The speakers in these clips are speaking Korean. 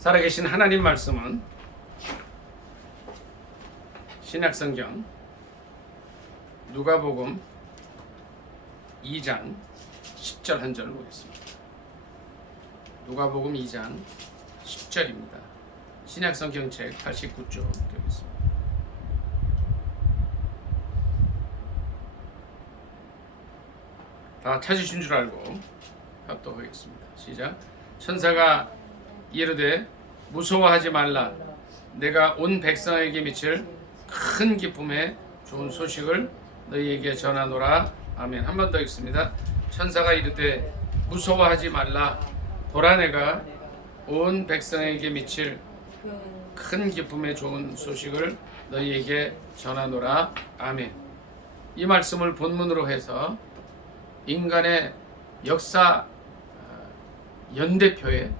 살아계신 하나님 말씀은 신약성경 누가복음 2장 10절 한 절을 보겠습니다. 누가복음 2장 10절입니다. 신약성경 책 89쪽 보겠습니다. 다 찾으신 줄 알고 합독하겠습니다. 시작. 천사가 이르되 무서워하지 말라. 내가 온 백성에게 미칠 큰 기쁨의 좋은 소식을 너희에게 전하노라. 아멘. 한 번 더 읽습니다. 천사가 이르되 무서워하지 말라. 보라, 내가 온 백성에게 미칠 큰 기쁨의 좋은 소식을 너희에게 전하노라. 아멘. 이 말씀을 본문으로 해서 인간의 역사 연대표를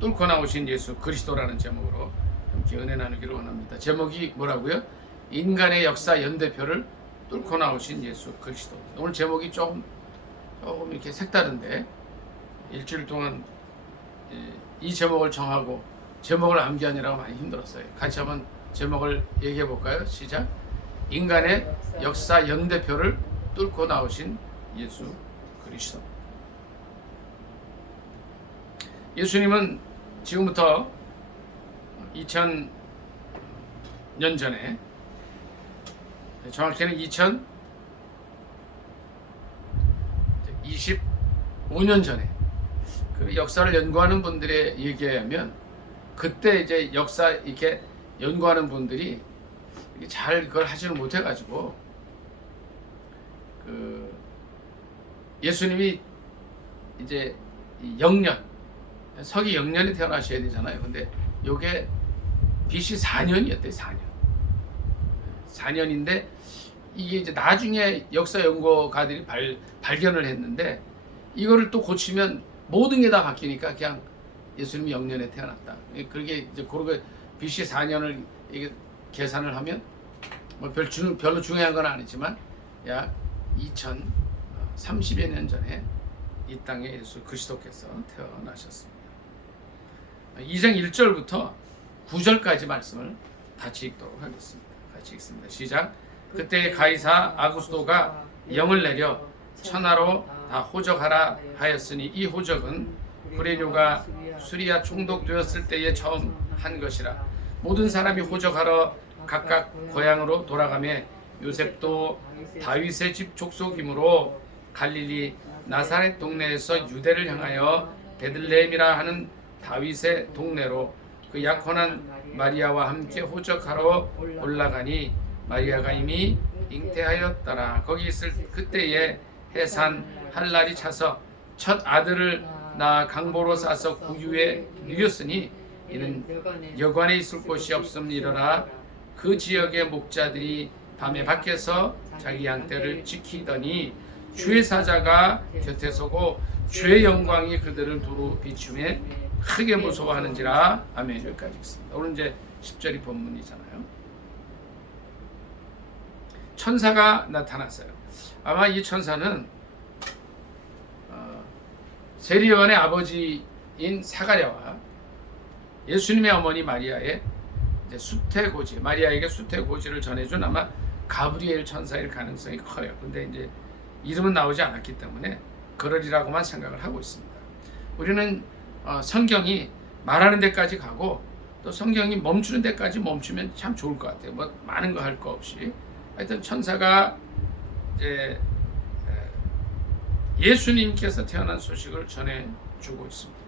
뚫고 나오신 예수 그리스도라는 제목으로 함께 은혜 나누기를 원합니다. 제목이 뭐라고요? 인간의 역사 연대표를 뚫고 나오신 예수 그리스도. 오늘 제목이 조금 이렇게 색다른데 일주일 동안 이 제목을 정하고 제목을 암기하느라고 많이 힘들었어요. 같이 한번 제목을 얘기해 볼까요? 시작. 인간의 역사 연대표를 뚫고 나오신 예수 그리스도. 예수님은 지금부터 2000년 전에, 정확히는 2025년 전에, 그 역사를 연구하는 분들의 얘기에 의하면 그때 이제 역사 이렇게 연구하는 분들이 잘 그걸 하지는 못해가지고 예수님이 이제 서기 0년에 태어나셔야 되잖아요. 근데 요게 BC 4년이었대요. 4년인데 이게 이제 나중에 역사 연구가들이 발견을 했는데 이거를 또 고치면 모든 게 다 바뀌니까 그냥 예수님이 0년에 태어났다. 그렇게 이제 그렇게 BC 4년을 이게 계산을 하면 뭐 별로 중요한 건 아니지만 약 2030여 년 전에 이 땅에 예수 그리스도께서 태어나셨습니다. 2장 1절부터 9절까지 말씀을 같이 읽도록 하겠습니다. 같이 읽습니다. 시작. 그때 가이사 아구스도가 영을 내려 천하로 다 호적하라 하였으니 이 호적은 구레뇨가 수리아 총독되었을 때에 처음 한 것이라. 모든 사람이 호적하러 각각 고향으로 돌아가매 요셉도 다윗의 집 족속이므로 갈릴리 나사렛 동네에서 유대를 향하여 베들레헴이라 하는 다윗의 동네로 그 약혼한 마리아와 함께 호적하러 올라가니 마리아가 이미 잉태하였더라. 거기 있을 그때에 해산 할 날이 차서 첫 아들을 낳아 강보로 싸서 구유에 누겼으니 이는 여관에 있을 곳이 없음이러라. 그 지역의 목자들이 밤에 밖에서 자기 양떼를 지키더니 주의 사자가 곁에 서고 주의 영광이 그들을 두루 비추매 크게 무서워하는지라. 아멘. 여기까지 있습니다. 오늘 이제 10절이 본문이잖아요. 천사가 나타났어요. 아마 이 천사는 세리요한의 아버지인 사가랴와 예수님의 어머니 마리아의 이제 수태고지, 마리아에게 수태고지를 전해준 아마 가브리엘 천사일 가능성이 커요. 근데 이제 이름은 나오지 않았기 때문에 그러리라고만 생각을 하고 있습니다. 우리는 성경이 말하는 데까지 가고 또 성경이 멈추는 데까지 멈추면 참 좋을 것 같아요. 뭐 많은 거 할 거 없이. 하여튼 천사가 이제 예수님께서 태어난 소식을 전해주고 있습니다.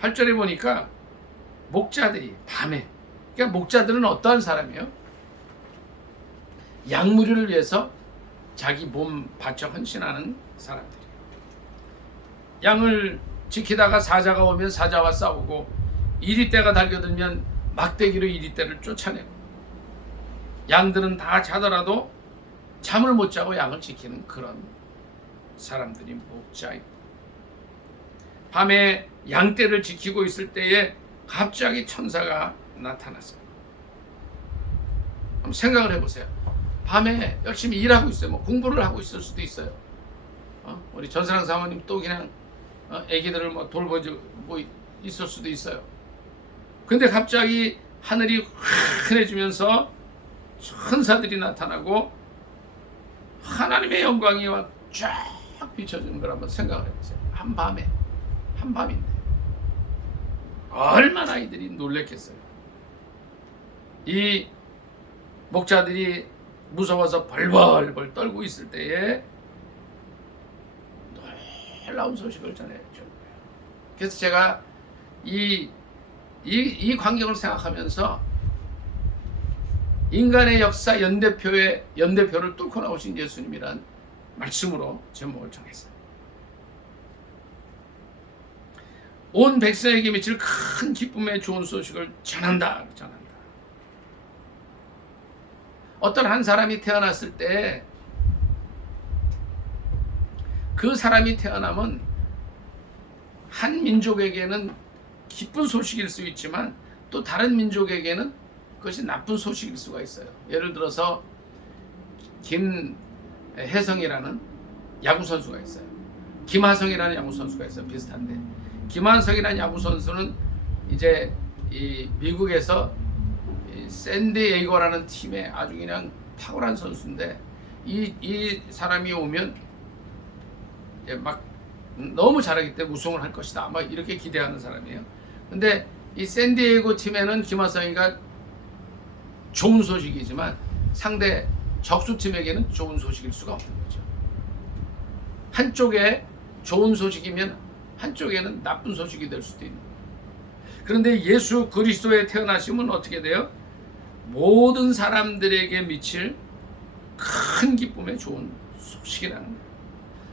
8절에 보니까 목자들이 밤에, 그러니까 목자들은 어떠한 사람이에요? 양무리를 위해서 자기 몸 바쳐 헌신하는 사람들이에요. 양을 지키다가 사자가 오면 사자와 싸우고 이리떼가 달겨들면 막대기로 이리떼를 쫓아내고 양들은 다 자더라도 잠을 못 자고 양을 지키는 그런 사람들이 목자입니다. 밤에 양떼를 지키고 있을 때에 갑자기 천사가 나타났어요. 한번 생각을 해보세요. 밤에 열심히 일하고 있어요. 뭐 공부를 하고 있을 수도 있어요. 우리 전사랑 사모님 또 그냥 아기들을 뭐 돌보지 뭐 있을 수도 있어요. 근데 갑자기 하늘이 환해지면서 천사들이 나타나고 하나님의 영광이 쫙 비춰주는 걸 한번 생각을 해보세요. 한밤인데 얼마나 아이들이 놀랬겠어요. 이 목자들이 무서워서 벌벌벌 떨고 있을 때에 놀라운 소식을 전해줘. 그래서 제가 이 광경을 생각하면서 인간의 역사 연대표를 뚫고 나오신 예수님이란 말씀으로 제목을 정했어요. 온 백성에게 미칠 큰 기쁨의 좋은 소식을 전한다. 어떤 한 사람이 태어났을 때 그 사람이 태어나면 한 민족에게는 기쁜 소식일 수 있지만 또 다른 민족에게는 그것이 나쁜 소식일 수가 있어요. 예를 들어서 김혜성이라는 야구 선수가 있어요. 김하성이라는 야구 선수가 있어요. 비슷한데 김하성이라는 야구 선수는 이제 이 미국에서 샌디에이고라는 팀에 아주 그냥 탁월한 선수인데 이 사람이 오면 막 너무 잘하기 때문에 우승을 할 것이다. 아마 이렇게 기대하는 사람이에요. 근데 이 샌디에이고 팀에는 김하성이가 좋은 소식이지만 상대 적수팀에게는 좋은 소식일 수가 없는 거죠. 한쪽에 좋은 소식이면 한쪽에는 나쁜 소식이 될 수도 있는 거예요. 그런데 예수 그리스도에 태어나시면 어떻게 돼요? 모든 사람들에게 미칠 큰 기쁨의 좋은 소식이라는 거예요.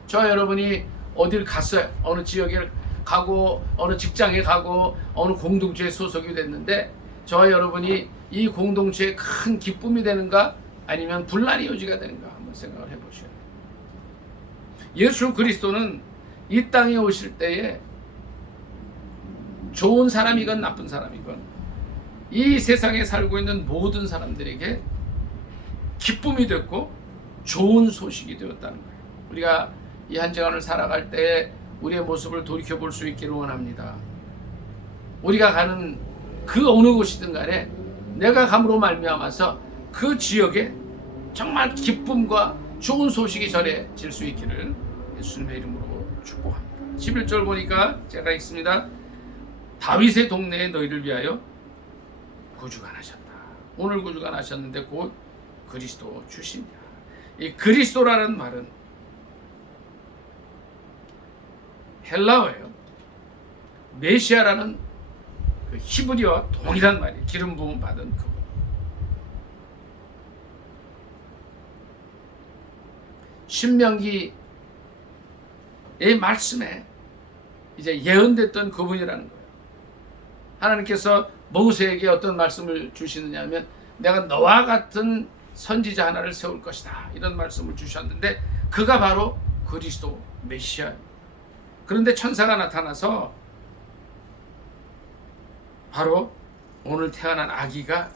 저 여러분이 어딜 갔어요. 어느 지역에 가고 어느 직장에 가고 어느 공동체에 소속이 됐는데 저와 여러분이 이 공동체에 큰 기쁨이 되는가 아니면 분란의 요지가 되는가 한번 생각을 해보셔야 돼요. 예수 그리스도는 이 땅에 오실 때에 좋은 사람이건 나쁜 사람이건 이 세상에 살고 있는 모든 사람들에게 기쁨이 됐고 좋은 소식이 되었다는 거예요. 우리가 이 한 주간을 살아갈 때 우리의 모습을 돌이켜볼 수 있기를 원합니다. 우리가 가는 그 어느 곳이든 간에 내가 감으로 말미암아서 그 지역에 정말 기쁨과 좋은 소식이 전해질 수 있기를 예수님의 이름으로 축복합니다. 11절 보니까 제가 읽습니다. 다윗의 동네에 너희를 위하여 구주가 나셨다. 오늘 구주가 나셨는데 곧 그리스도 주십니다. 이 그리스도라는 말은 헬라어예요. 메시아라는 그 히브리어와 동일한 말이에요. 기름 부음 받은 그분. 신명기의 말씀에 이제 예언됐던 그분이라는 거예요. 하나님께서 모세에게 어떤 말씀을 주시느냐면 내가 너와 같은 선지자 하나를 세울 것이다. 이런 말씀을 주셨는데 그가 바로 그리스도 메시아입니다. 그런데 천사가 나타나서 바로 오늘 태어난 아기가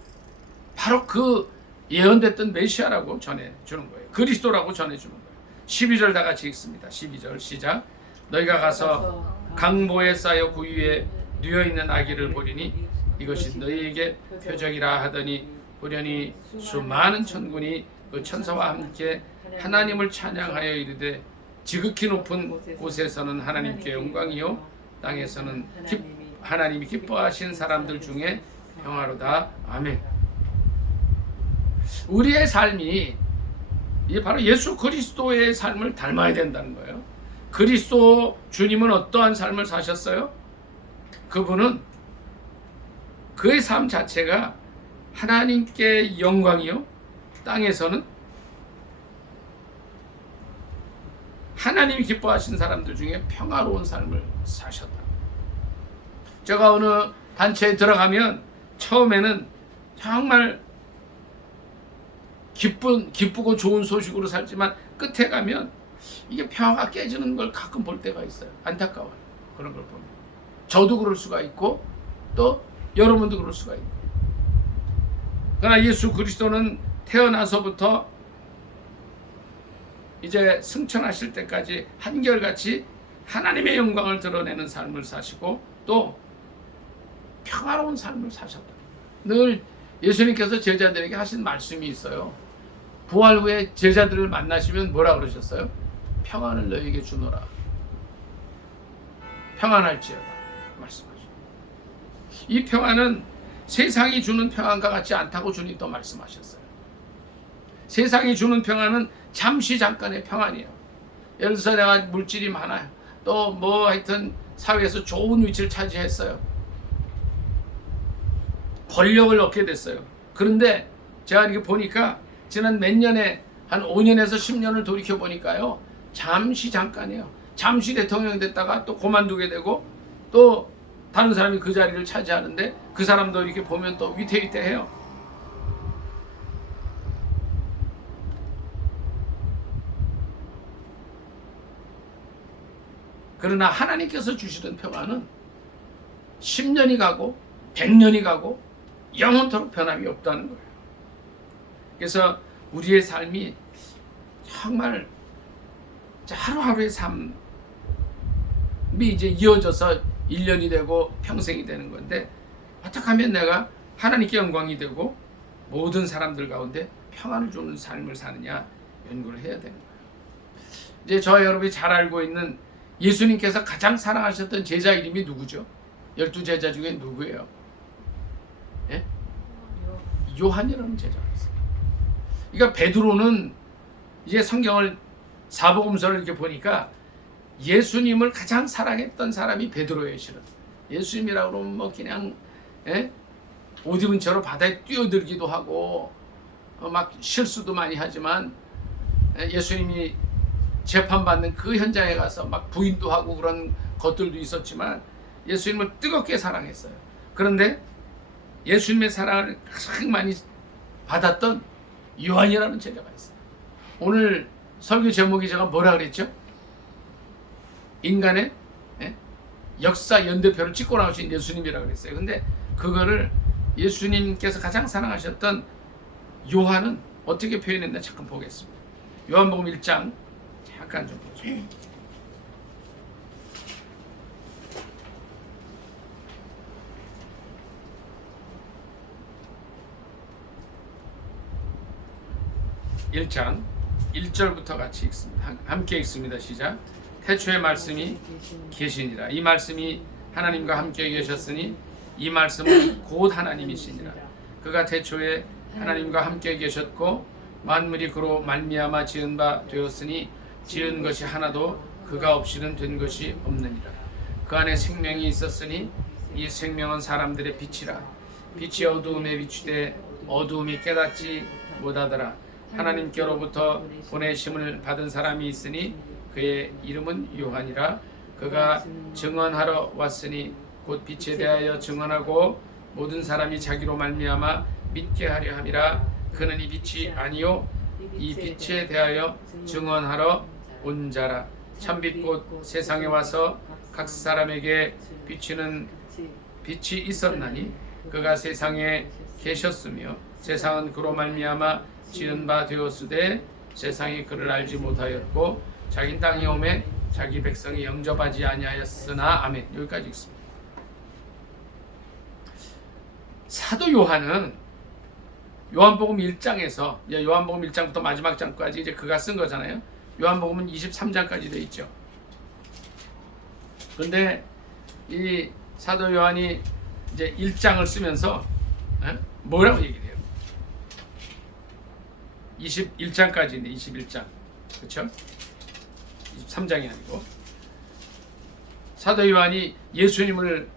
바로 그 예언됐던 메시아라고 전해주는 거예요. 그리스도라고 전해주는 거예요. 12절 다 같이 읽습니다. 12절 시작. 너희가 가서 강보에 쌓여 그 위에 누워있는 아기를 보리니 이것이 너희에게 표적이라 하더니 보려니 수많은 천군이 그 천사와 함께 하나님을 찬양하여 이르되 지극히 높은 곳에서는 하나님께 영광이요 땅에서는 하나님이 기뻐하신 사람들 중에 평화로다. 아멘. 우리의 삶이 바로 예수 그리스도의 삶을 닮아야 된다는 거예요. 그리스도 주님은 어떠한 삶을 사셨어요? 그분은 그의 삶 자체가 하나님께 영광이요 땅에서는 하나님이 기뻐하신 사람들 중에 평화로운 삶을 사셨다. 제가 어느 단체에 들어가면 처음에는 정말 기쁘고 좋은 소식으로 살지만 끝에 가면 이게 평화가 깨지는 걸 가끔 볼 때가 있어요. 안타까워요. 그런 걸 보면. 저도 그럴 수가 있고 또 여러분도 그럴 수가 있고. 그러나 예수 그리스도는 태어나서부터 이제 승천하실 때까지 한결같이 하나님의 영광을 드러내는 삶을 사시고 또 평화로운 삶을 사셨다. 늘 예수님께서 제자들에게 하신 말씀이 있어요. 부활 후에 제자들을 만나시면 뭐라 그러셨어요? 평안을 너희에게 주노라. 평안할지어다 말씀하시죠. 이 평안은 세상이 주는 평안과 같지 않다고 주님 또 말씀하셨어요. 세상이 주는 평안은 잠시 잠깐의 평안이에요. 예를 들어서 내가 물질이 많아요. 또 뭐 하여튼 사회에서 좋은 위치를 차지했어요. 권력을 얻게 됐어요. 그런데 제가 이렇게 보니까 지난 몇 년에 한 5년에서 10년을 돌이켜 보니까요, 잠시 잠깐이에요. 잠시 대통령이 됐다가 또 그만두게 되고 또 다른 사람이 그 자리를 차지하는데 그 사람도 이렇게 보면 또 위태위태해요. 그러나 하나님께서 주시던 평안은 10년이 가고 100년이 가고 영원토록 변함이 없다는 거예요. 그래서 우리의 삶이 정말 하루하루의 삶이 이제 이어져서 1년이 되고 평생이 되는 건데, 어떻게 하면 내가 하나님께 영광이 되고 모든 사람들 가운데 평안을 주는 삶을 사느냐 연구를 해야 되는 거예요. 이제 저와 여러분이 잘 알고 있는 예수님께서 가장 사랑하셨던 제자 이름이 누구죠? 12제자 중에 누구예요? 예? 요한이라는 제자가 있어요. 그러니까 베드로는 이제 성경을 사복음서를 이렇게 보니까 예수님을 가장 사랑했던 사람이 베드로예요. 실은 예수님이라고 그러면 뭐 그냥 옷 입은 채로 바다에 뛰어들기도 하고 막 실수도 많이 하지만, 예수님이 재판받는 그 현장에 가서 막 부인도 하고 그런 것들도 있었지만 예수님을 뜨겁게 사랑했어요. 그런데 예수님의 사랑을 가장 많이 받았던 요한이라는 제자가 있어요. 오늘 설교 제목이 제가 뭐라 그랬죠? 인간의 역사 연대표를 찍고 나오신 예수님이라고 그랬어요. 근데 그거를 예수님께서 가장 사랑하셨던 요한은 어떻게 표현했나 잠깐 보겠습니다. 요한복음 1장 잠깐 좀 보죠. 1장 1절부터 같이 읽습니다. 함께 읽습니다. 시작. 태초에 말씀이 계시니라. 이 말씀이 하나님과 함께 계셨으니 이 말씀은 곧 하나님이시니라. 그가 태초에 하나님과 함께 계셨고 만물이 그로 말미암아 지은 바 되었으니 지은 것이 하나도 그가 없이는 된 것이 없느니라. 그 안에 생명이 있었으니 이 생명은 사람들의 빛이라. 빛이 어두움에 비추되 어두움이 깨닫지 못하더라. 하나님께로부터 보내심을 받은 사람이 있으니 그의 이름은 요한이라. 그가 증언하러 왔으니 곧 빛에 대하여 증언하고 모든 사람이 자기로 말미암아 믿게 하려 함이라. 그는 이 빛이 아니요 이 빛에 대하여 증언하러 온 자라. 참빛 곧 세상에 와서 각 사람에게 비추는 빛이 있었나니 그가 세상에 계셨으며 세상은 그로 말미암아 지은 바 되었으되 세상이 그를 알지 못하였고 자기 땅에 오매 자기 백성이 영접하지 아니하였으나. 아멘. 여기까지 읽습니다. 사도 요한은 요한복음 1장에서 요한복음 1장부터 마지막 장까지 이제 그가 쓴 거잖아요. 요한복음은 23장까지 돼 있죠. 그런데 이 사도 요한이 이제 1장을 쓰면서 뭐라고 얘기를 해요? 21장까지인데 21장. 그렇죠? 23장이 아니고. 사도 요한이 예수님을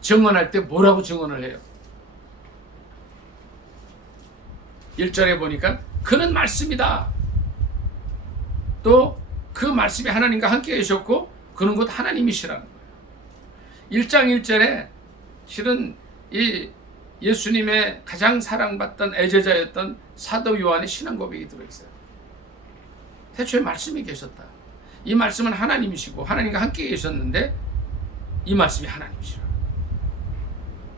증언할 때 뭐라고 증언을 해요? 1절에 보니까 그는 말씀이다. 또 그 말씀이 하나님과 함께 계셨고 그는 곧 하나님이시라는 거예요. 1장 1절에 실은 이 예수님의 가장 사랑받던 애제자였던 사도 요한의 신앙 고백이 들어있어요. 태초에 말씀이 계셨다. 이 말씀은 하나님이시고 하나님과 함께 계셨는데 이 말씀이 하나님이시라.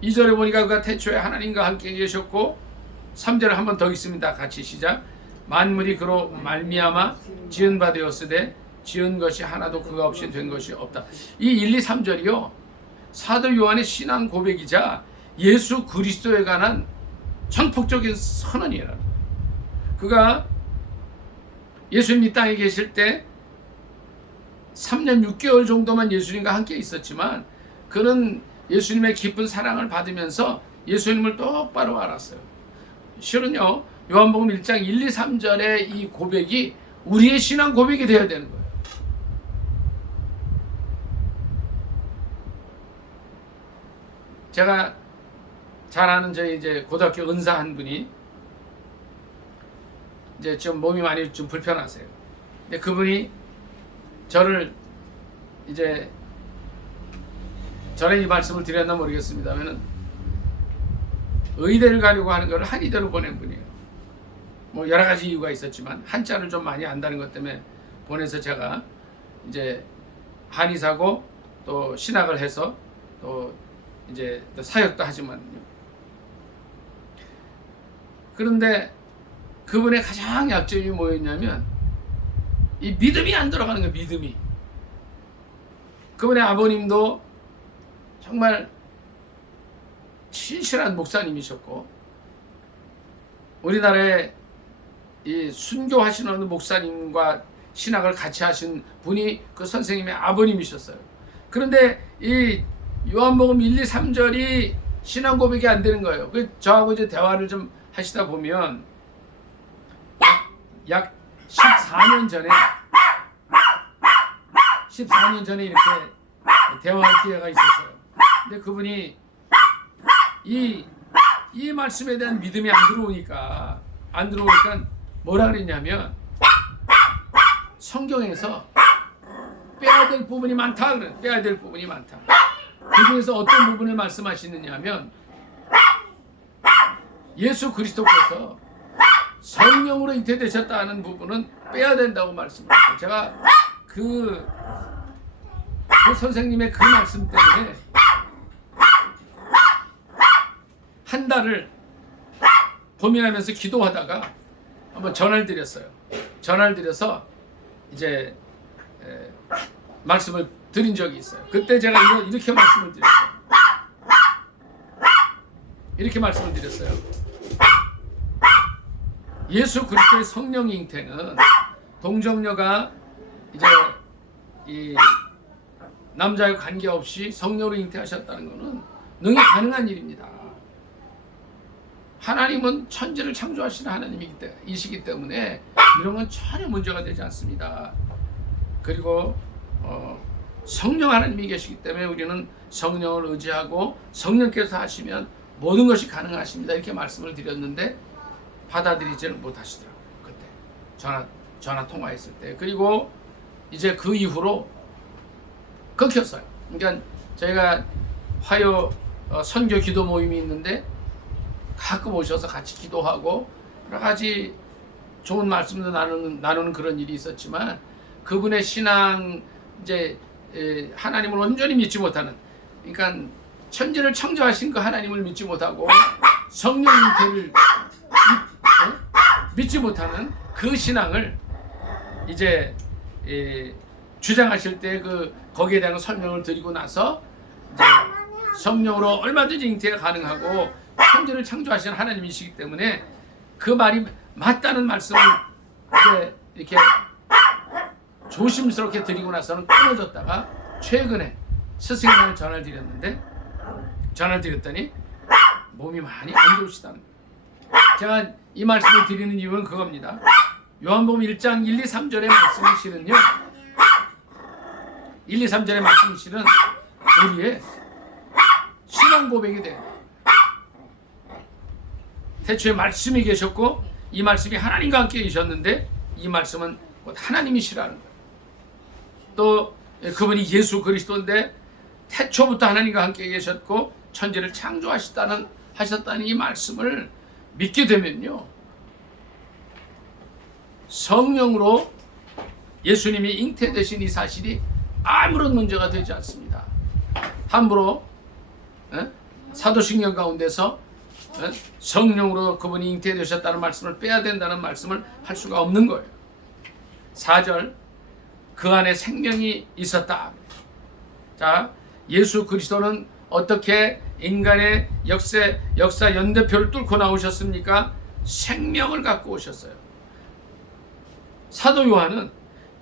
2절에 보니까 그가 태초에 하나님과 함께 계셨고 3절을 한 번 더 읽습니다. 같이 시작. 만물이 그로 말미암아 지은 바 되었으되 지은 것이 하나도 그가 없이 된 것이 없다. 이 1, 2, 3절이요. 사도 요한의 신앙 고백이자 예수 그리스도에 관한 전폭적인 선언이에요. 그가 예수님 이 땅에 계실 때 3년 6개월 정도만 예수님과 함께 있었지만 그는 예수님의 깊은 사랑을 받으면서 예수님을 똑바로 알았어요. 실은요, 요한복음 1장 1, 2, 3절의 이 고백이 우리의 신앙 고백이 되어야 되는 거예요. 제가 잘 아는 저희 이제 고등학교 은사 한 분이 이제 좀 몸이 많이 좀 불편하세요. 근데 그분이 저를 이제 전에 이 말씀을 드렸나 모르겠습니다만은 의대를 가려고 하는 것을 한의대로 보낸 분이에요. 뭐 여러 가지 이유가 있었지만 한자를 좀 많이 안다는 것 때문에 보내서 제가 이제 한의사고 또 신학을 해서 또 이제 또 사역도 하지만요. 그런데 그분의 가장 약점이 뭐였냐면 이 믿음이 안 들어가는 거예요. 믿음이. 그분의 아버님도 정말 신실한 목사님이셨고 우리나라에 이 순교하시는 목사님과 신학을 같이 하신 분이 그 선생님의 아버님이셨어요. 그런데 이 요한복음 1, 2, 3절이 신앙 고백이 안 되는 거예요. 저하고 이제 대화를 좀 하시다 보면 약 14년 전에 이렇게 대화할 기회가 있었어요. 근데 그분이 이 말씀에 대한 믿음이 안 들어오니까 뭐라 그랬냐면 성경에서 빼야 될 부분이 많다 그래. 빼야 될 부분이 많다. 그 중에서 어떤 부분을 말씀하시느냐면 예수 그리스도께서 성령으로 잉태되셨다는 부분은 빼야 된다고 말씀하셨어요. 제가 그 선생님의 그 말씀 때문에 한 달을 고민하면서 기도하다가 한번 전화를 드렸어요. 전화를 드려서 이제 말씀을 드린 적이 있어요. 그때 제가 이렇게 말씀을 드렸어요. 이렇게 말씀을 드렸어요. 예수 그리스도의 성령 잉태는 동정녀가 이제 이 남자와 관계없이 성령으로 잉태하셨다는 것은 능히 가능한 일입니다. 하나님은 천지를 창조하시는 하나님이시기 때문에 이런 건 전혀 문제가 되지 않습니다. 그리고 성령 하나님이 계시기 때문에 우리는 성령을 의지하고 성령께서 하시면 모든 것이 가능하십니다. 이렇게 말씀을 드렸는데 받아들이지를 못하시더라고요. 그때 전화 통화했을 때. 그리고 이제 그 이후로 끊겼어요. 그러니까 저희가 화요 선교 기도 모임이 있는데 가끔 오셔서 같이 기도하고 여러 가지 좋은 말씀도 나누는 그런 일이 있었지만 그분의 신앙 이제 하나님을 온전히 믿지 못하는, 그러니까 천지를 창조하신 그 하나님을 믿지 못하고 성령 잉태를 믿지 못하는 그 신앙을 이제 주장하실 때 거기에 대한 설명을 드리고 나서 이제 성령으로 얼마든지 잉태가 가능하고 천지를 창조하시는 하나님이시기 때문에 그 말이 맞다는 말씀을 이렇게 조심스럽게 드리고 나서는 끊어졌다가 최근에 스승님한테 전화를 드렸더니 몸이 많이 안 좋으시다는 거예요. 제가 이 말씀을 드리는 이유는 그겁니다. 요한복음 1장 1, 2, 3절의 말씀이 실은요, 1, 2, 3절의 말씀이 실은 우리의 신앙 고백이 돼요. 태초에 말씀이 계셨고 이 말씀이 하나님과 함께 계셨는데 이 말씀은 곧 하나님이시라는 거예요. 또 그분이 예수 그리스도인데 태초부터 하나님과 함께 계셨고 천지를 창조하셨다는 이 말씀을 믿게 되면요, 성령으로 예수님이 잉태되신 이 사실이 아무런 문제가 되지 않습니다. 함부로 사도신경 가운데서 성령으로 그분이 잉태되셨다는 말씀을 빼야 된다는 말씀을 할 수가 없는 거예요. 4절 그 안에 생명이 있었다. 자, 예수 그리스도는 어떻게 인간의 역사 연대표를 뚫고 나오셨습니까? 생명을 갖고 오셨어요. 사도 요한은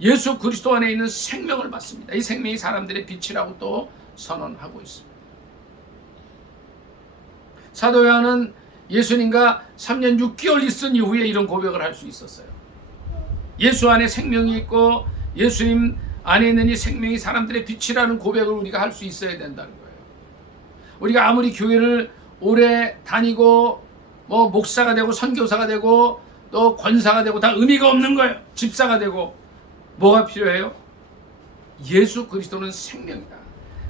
예수 그리스도 안에 있는 생명을 받습니다. 이 생명이 사람들의 빛이라고 또 선언하고 있습니다. 사도 요한은 예수님과 3년 6개월 있은 이후에 이런 고백을 할 수 있었어요. 예수 안에 생명이 있고 예수님 안에 있는 이 생명이 사람들의 빛이라는 고백을 우리가 할 수 있어야 된다는 거예요. 우리가 아무리 교회를 오래 다니고 뭐 목사가 되고 선교사가 되고 또 권사가 되고 다 의미가 없는 거예요. 집사가 되고 뭐가 필요해요? 예수 그리스도는 생명이다.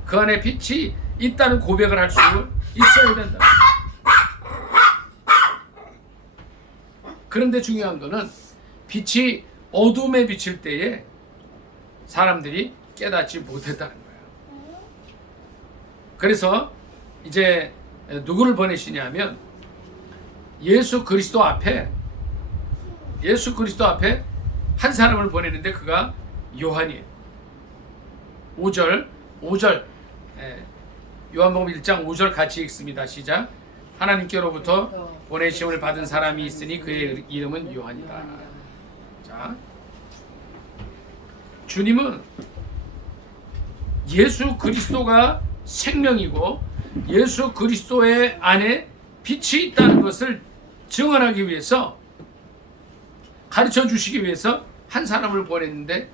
그 안에 빛이 있다는 고백을 할 수 있어야 된다. 그런데 중요한 거는 빛이 어둠에 비칠 때에 사람들이 깨닫지 못했다는 거예요. 그래서 이제 누구를 보내시냐면 예수 그리스도 앞에 한 사람을 보내는데 그가 요한이에요. 5절 요한복음 1장 5절 같이 읽습니다. 시작. 하나님께로부터 보내심을 받은 사람이 있으니 그의 이름은 요한이다. 자, 주님은 예수 그리스도가 생명이고 예수 그리스도의 안에 빛이 있다는 것을 증언하기 위해서 가르쳐 주시기 위해서 한 사람을 보냈는데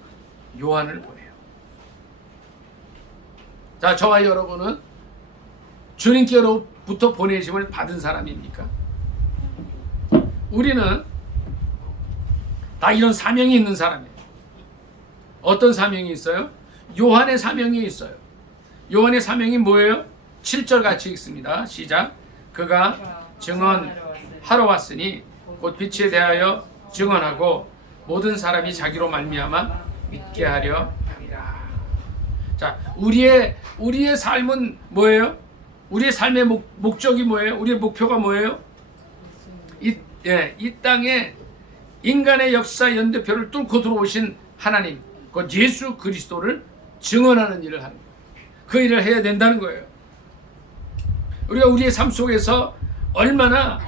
요한을 보내요. 자, 저와 여러분은 주님께로부터 보내심을 받은 사람입니까? 우리는 다 이런 사명이 있는 사람이에요. 어떤 사명이 있어요? 요한의 사명이 있어요. 요한의 사명이 뭐예요? 7절 같이 읽습니다. 시작. 그가 증언하러 왔으니 곧 빛에 대하여 증언하고 모든 사람이 자기로 말미암아 믿게 하려 함이라. 자, 우리의 삶은 뭐예요? 우리의 삶의 목적이 뭐예요? 우리의 목표가 뭐예요? 이 땅에 인간의 역사 연대표를 뚫고 들어오신 하나님, 곧 예수 그리스도를 증언하는 일을 하는 거예요. 그 일을 해야 된다는 거예요. 우리가 우리의 삶 속에서 얼마나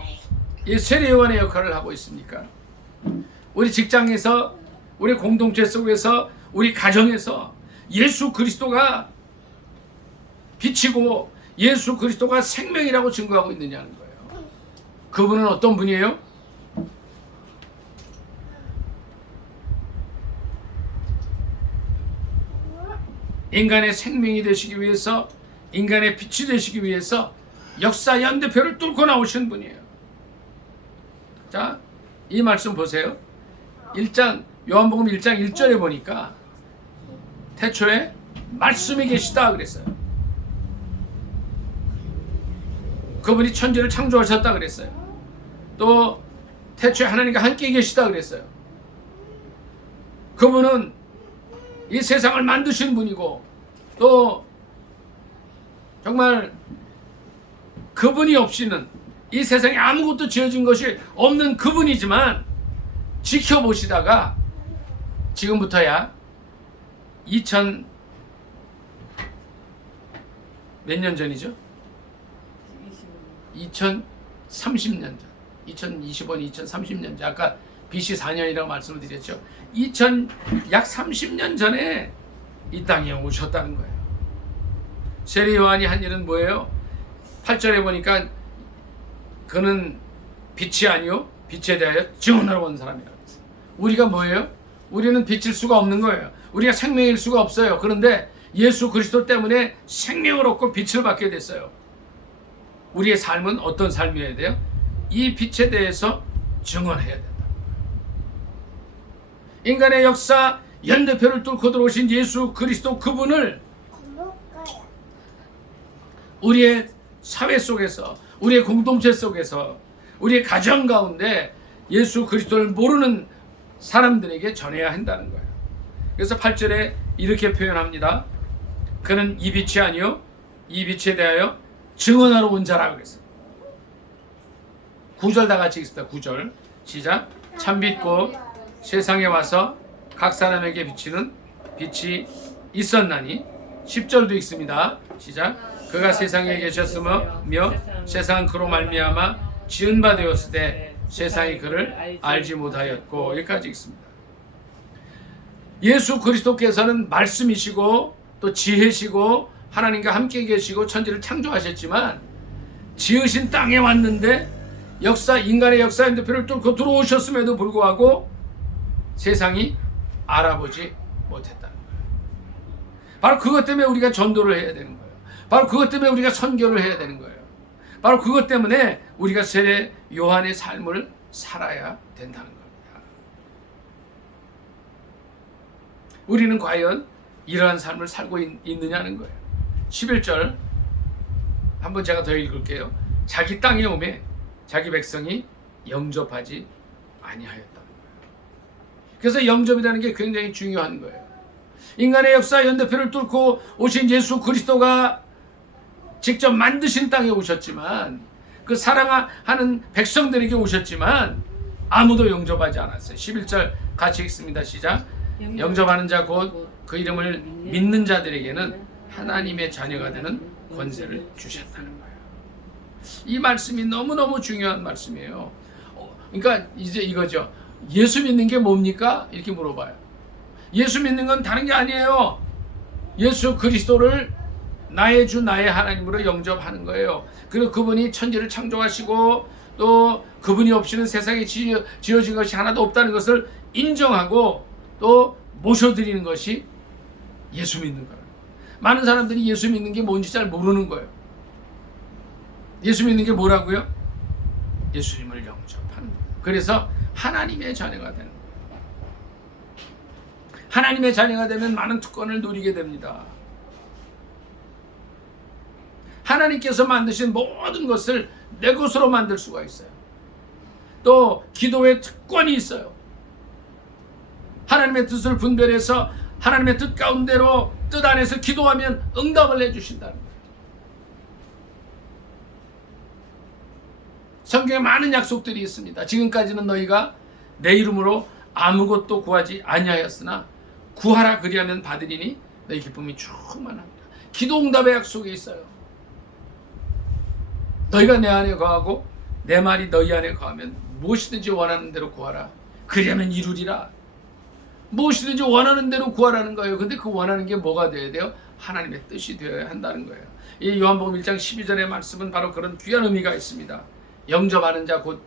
세례요한의 역할을 하고 있습니까? 우리 직장에서, 우리 공동체 속에서, 우리 가정에서 예수 그리스도가 빛이고 예수 그리스도가 생명이라고 증거하고 있느냐는 거예요. 그분은 어떤 분이에요? 인간의 생명이 되시기 위해서, 인간의 빛이 되시기 위해서 역사 연대표를 뚫고 나오신 분이에요. 자, 이 말씀 보세요. 요한복음 1장 1절에 보니까 태초에 말씀이 계시다 그랬어요. 그분이 천지를 창조하셨다 그랬어요. 또 태초에 하나님과 함께 계시다 그랬어요. 그분은 이 세상을 만드신 분이고 또 정말 그분이 없이는 이 세상에 아무것도 지어진 것이 없는 그분이지만 지켜보시다가 지금부터야 2000 몇 년 전이죠? 2030년 전, 2025년, 2030년 전, 아까 BC 4년이라고 말씀을 드렸죠. 약 30년 전에 이 땅에 오셨다는 거예요. 세례 요한이 한 일은 뭐예요? 8절에 보니까 그는 빛이 아니요 빛에 대하여 증언하러 온 사람이라고 했어요. 우리가 뭐예요? 우리는 빛일 수가 없는 거예요. 우리가 생명일 수가 없어요. 그런데 예수 그리스도 때문에 생명을 얻고 빛을 받게 됐어요. 우리의 삶은 어떤 삶이어야 돼요? 이 빛에 대해서 증언해야 된다. 인간의 역사 연대표를 뚫고 들어오신 예수 그리스도 그분을 우리의 사회 속에서, 우리의 공동체 속에서, 우리의 가정 가운데 예수 그리스도를 모르는 사람들에게 전해야 한다는 거예요. 그래서 8절에 이렇게 표현합니다. 그는 이 빛이 아니요 이 빛에 대하여 증언하러 온 자라 그랬어요. 9절 다 같이 읽습니다. 9절 시작. 참빛 곧 세상에 와서 각 사람에게 비치는 빛이 있었나니 10절도 있습니다. 시작. 그가 세상에 계셨으며 세상은 그로 말미암아 지은 바 되었으되 세상이 그를 알지 못하였고. 여기까지 있습니다. 예수 그리스도께서는 말씀이시고 또 지혜시고 하나님과 함께 계시고 천지를 창조하셨지만 지으신 땅에 왔는데 인간의 역사 연대표를 뚫고 들어오셨음에도 불구하고 세상이 알아보지 못했다는 거예요. 바로 그것 때문에 우리가 전도를 해야 되는 거예요. 바로 그것 때문에 우리가 선교를 해야 되는 거예요. 바로 그것 때문에 우리가 세례 요한의 삶을 살아야 된다는 겁니다. 우리는 과연 이러한 삶을 살고 있느냐는 거예요. 11절 한번 제가 더 읽을게요. 자기 땅에 오매 자기 백성이 영접하지 아니하였다는 거예요. 그래서 영접이라는 게 굉장히 중요한 거예요. 인간의 역사 연대표를 뚫고 오신 예수 그리스도가 직접 만드신 땅에 오셨지만 그 사랑하는 백성들에게 오셨지만 아무도 영접하지 않았어요. 11절 같이 읽습니다. 시작. 영접하는 자 곧 그 이름을 믿는 자들에게는 하나님의 자녀가 되는 권세를 주셨다는 거예요. 이 말씀이 너무너무 중요한 말씀이에요. 그러니까 이제 이거죠. 예수 믿는 게 뭡니까? 이렇게 물어봐요. 예수 믿는 건 다른 게 아니에요. 예수 그리스도를 나의 주 나의 하나님으로 영접하는 거예요. 그리고 그분이 천지를 창조하시고 또 그분이 없이는 세상에 지어진 것이 하나도 없다는 것을 인정하고 또 모셔드리는 것이 예수 믿는 거예요. 많은 사람들이 예수 믿는 게 뭔지 잘 모르는 거예요. 예수 믿는 게 뭐라고요? 예수님을 영접하는 거예요. 그래서 하나님의 자녀가 되는 거예요. 하나님의 자녀가 되면 많은 특권을 누리게 됩니다. 하나님께서 만드신 모든 것을 내 것으로 만들 수가 있어요. 또 기도의 특권이 있어요. 하나님의 뜻을 분별해서 하나님의 뜻 가운데로 뜻 안에서 기도하면 응답을 해주신다는 거예요. 성경에 많은 약속들이 있습니다. 지금까지는 너희가 내 이름으로 아무것도 구하지 아니하였으나 구하라 그리하면 받으리니 너희 기쁨이 충만합니다. 기도 응답의 약속이 있어요. 너희가 내 안에 거하고 내 말이 너희 안에 거하면 무엇이든지 원하는 대로 구하라 그리하면 이루리라. 무엇이든지 원하는 대로 구하라는 거예요. 근데 그 원하는 게 뭐가 되어야 돼요? 하나님의 뜻이 되어야 한다는 거예요. 이 요한복음 1장 12절의 말씀은 바로 그런 귀한 의미가 있습니다. 영접하는 자 곧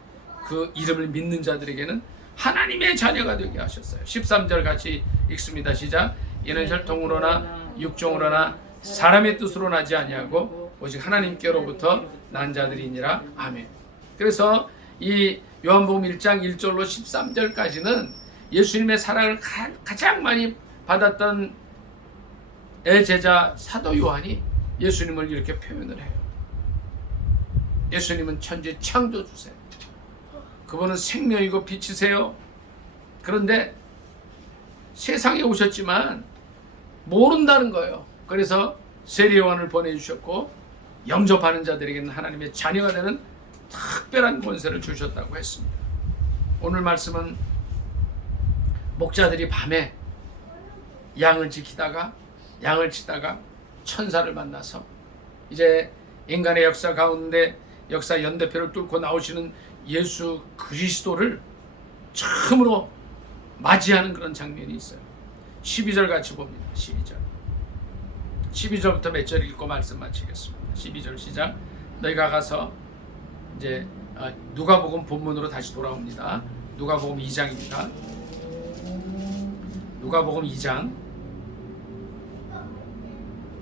그 이름을 믿는 자들에게는 하나님의 자녀가 되게 하셨어요. 13절 같이 읽습니다. 시작. 이는 혈통으로나 육종으로나 사람의 뜻으로 나지 아니하고 오직 하나님께로부터 난 자들이니라. 아멘. 그래서 이 요한복음 1장 1절로 13절까지는 예수님의 사랑을 가장 많이 받았던 제자 사도 요한이 예수님을 이렇게 표현을 해요. 예수님은 천지 창조주세요. 그분은 생명이고 빛이세요. 그런데 세상에 오셨지만 모른다는 거예요. 그래서 세례 요한을 보내주셨고 영접하는 자들에게는 하나님의 자녀가 되는 특별한 권세를 주셨다고 했습니다. 오늘 말씀은 목자들이 밤에 양을 지키다가 양을 치다가 천사를 만나서 이제 인간의 역사 가운데 역사 연대표를 뚫고 나오시는 예수 그리스도를 처음으로 맞이하는 그런 장면이 있어요. 12절 같이 봅니다. 12절부터 몇 절 읽고 말씀 마치겠습니다. 12절 시작. 너희가 가서 이제 누가복음 본문으로 다시 돌아옵니다. 누가복음 2장입니다. 누가복음 2장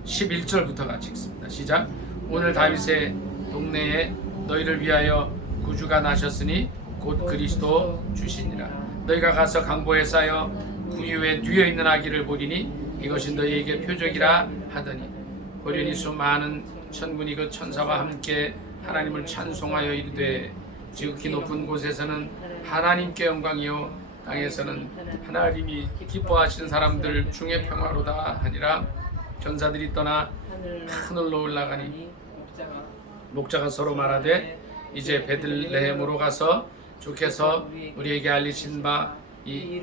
11절부터 같이 읽습니다. 시작. 오늘 다윗의 동네에 너희를 위하여 구주가 나셨으니 곧 그리스도 주시니라. 너희가 가서 강보에 쌓여 구유에 뉘어있는 아기를 보리니 이것이 너희에게 표적이라 하더니 호련히 수많은 천군이 그 천사와 함께 하나님을 찬송하여 이르되 지극히 높은 곳에서는 하나님께 영광이요 땅에서는 하나님이 기뻐하시는 사람들 중에 평화로다 하니라. 전사들이 떠나 하늘로 올라가니 목자가 서로 말하되 이제 베들레헴으로 가서 주께서 우리에게 알리신 바 이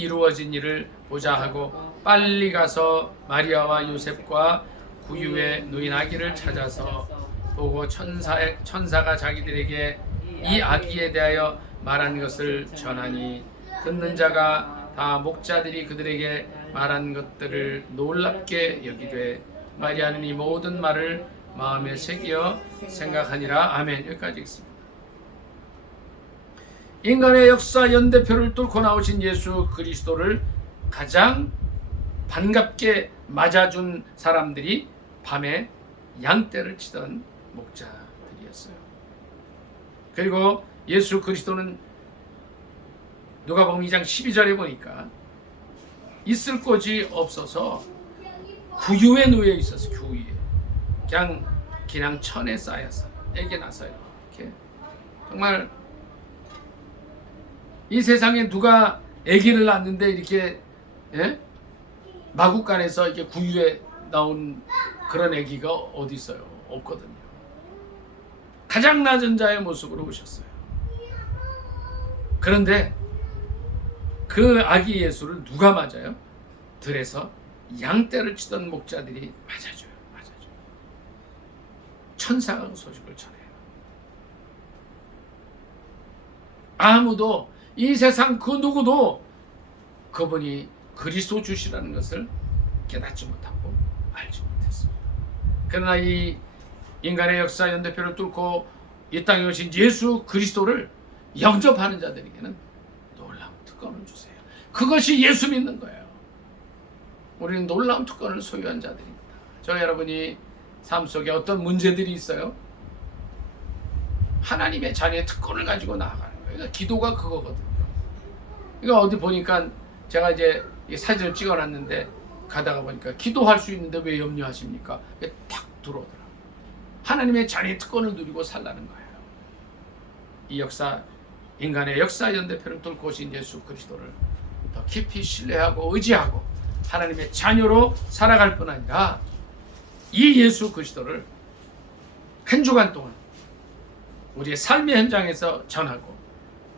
이루어진 일을 보자 하고 빨리 가서 마리아와 요셉과 구유에 누인 아기를 찾아서 보고 천사가 자기들에게 이 아기에 대하여 말한 것을 전하니 듣는 자가 다 목자들이 그들에게 말한 것들을 놀랍게 여기되 마리아는 이 모든 말을 마음에 새겨 생각하니라. 아멘. 여기까지 있습니다. 인간의 역사 연대표를 뚫고 나오신 예수 그리스도를 가장 반갑게 맞아준 사람들이 밤에 양떼를 치던 목자들이었어요. 그리고 예수 그리스도는 누가복음 2장 12절에 보니까 있을 곳이 없어서 구유에 누워 있었어. 구유에 그냥 천에 쌓여서 애기 나서 이렇게 정말 이 세상에 누가 아기를 낳는데 이렇게 마구간에서 이렇게 구유에 나온 그런 아기가 어디 있어요? 없거든요. 가장 낮은 자의 모습으로 오셨어요. 그런데 그 아기 예수를 누가 맞아요? 들에서 양떼를 치던 목자들이 맞아줘요. 천사가 그 소식을 전해요. 아무도 이 세상 그 누구도 그분이 그리스도 주시라는 것을 깨닫지 못하고 알지 못했습니다. 그러나 이 인간의 역사 연대표를 뚫고 이 땅에 오신 예수 그리스도를 영접하는 자들에게는 놀라운 특권을 주세요. 그것이 예수 믿는 거예요. 우리는 놀라운 특권을 소유한 자들입니다. 저 여러분이 삶 속에 어떤 문제들이 있어요? 하나님의 자녀의 특권을 가지고 나아가는 거예요. 그러니까 기도가 그거거든요. 그러니까 어디 보니까 제가 이제 사진을 찍어놨는데 가다가 보니까 기도할 수 있는데 왜 염려하십니까? 탁 들어오더라고요. 하나님의 자녀의 특권을 누리고 살라는 거예요. 이 역사, 인간의 역사 연대표를 뚫고 오신 예수 그리스도를 더 깊이 신뢰하고 의지하고 하나님의 자녀로 살아갈 뿐 아니라 이 예수 그리스도를 한 주간 동안 우리의 삶의 현장에서 전하고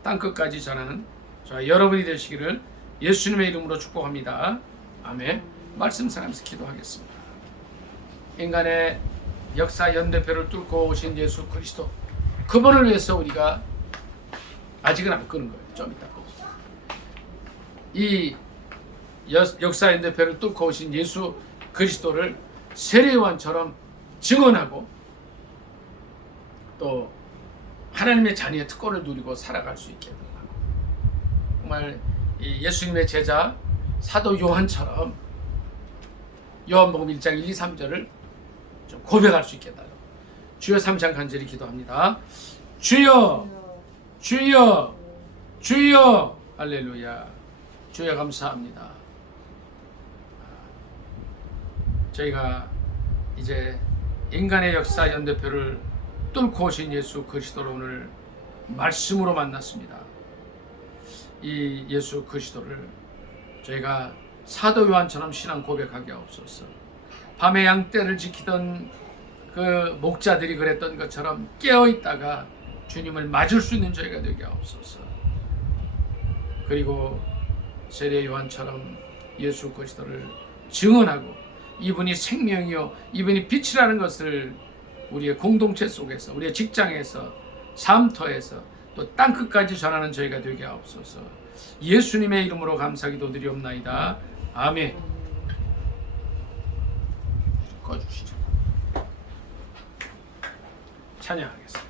땅끝까지 전하는 저와 여러분이 되시기를 예수님의 이름으로 축복합니다. 아멘. 말씀 전하면서 기도하겠습니다. 인간의 역사 연대표를 뚫고 오신 예수 그리스도, 그분을 위해서 우리가 아직은 안 끄는 거예요. 좀 이따 끄고. 이 역사 연대표를 뚫고 오신 예수 그리스도를 세례요한처럼 증언하고 또 하나님의 자녀의 특권을 누리고 살아갈 수 있게 하고, 정말 이 예수님의 제자 사도 요한처럼 요한복음 1장 1, 2, 3절을 좀 고백할 수 있게 해달라고 주여 3장 간절히 기도합니다. 주여, 주여, 주여. 할렐루야. 주여 감사합니다. 저희가 이제 인간의 역사 연대표를 뚫고 오신 예수 그리스도를 오늘 말씀으로 만났습니다. 이 예수 그리스도를 저희가 사도 요한처럼 신앙 고백하게 하옵소서. 밤에 양떼를 지키던 그 목자들이 그랬던 것처럼 깨어있다가 주님을 맞을 수 있는 저희가 되게 하옵소서. 그리고 세례 요한처럼 예수 그리스도를 증언하고 이분이 생명이요 이분이 빛이라는 것을 우리의 공동체 속에서, 우리의 직장에서, 삶터에서 또 땅끝까지 전하는 저희가 되게 하옵소서. 예수님의 이름으로 감사기도 드리옵나이다. 아멘. 꺼주시죠. 찬양하겠습니다.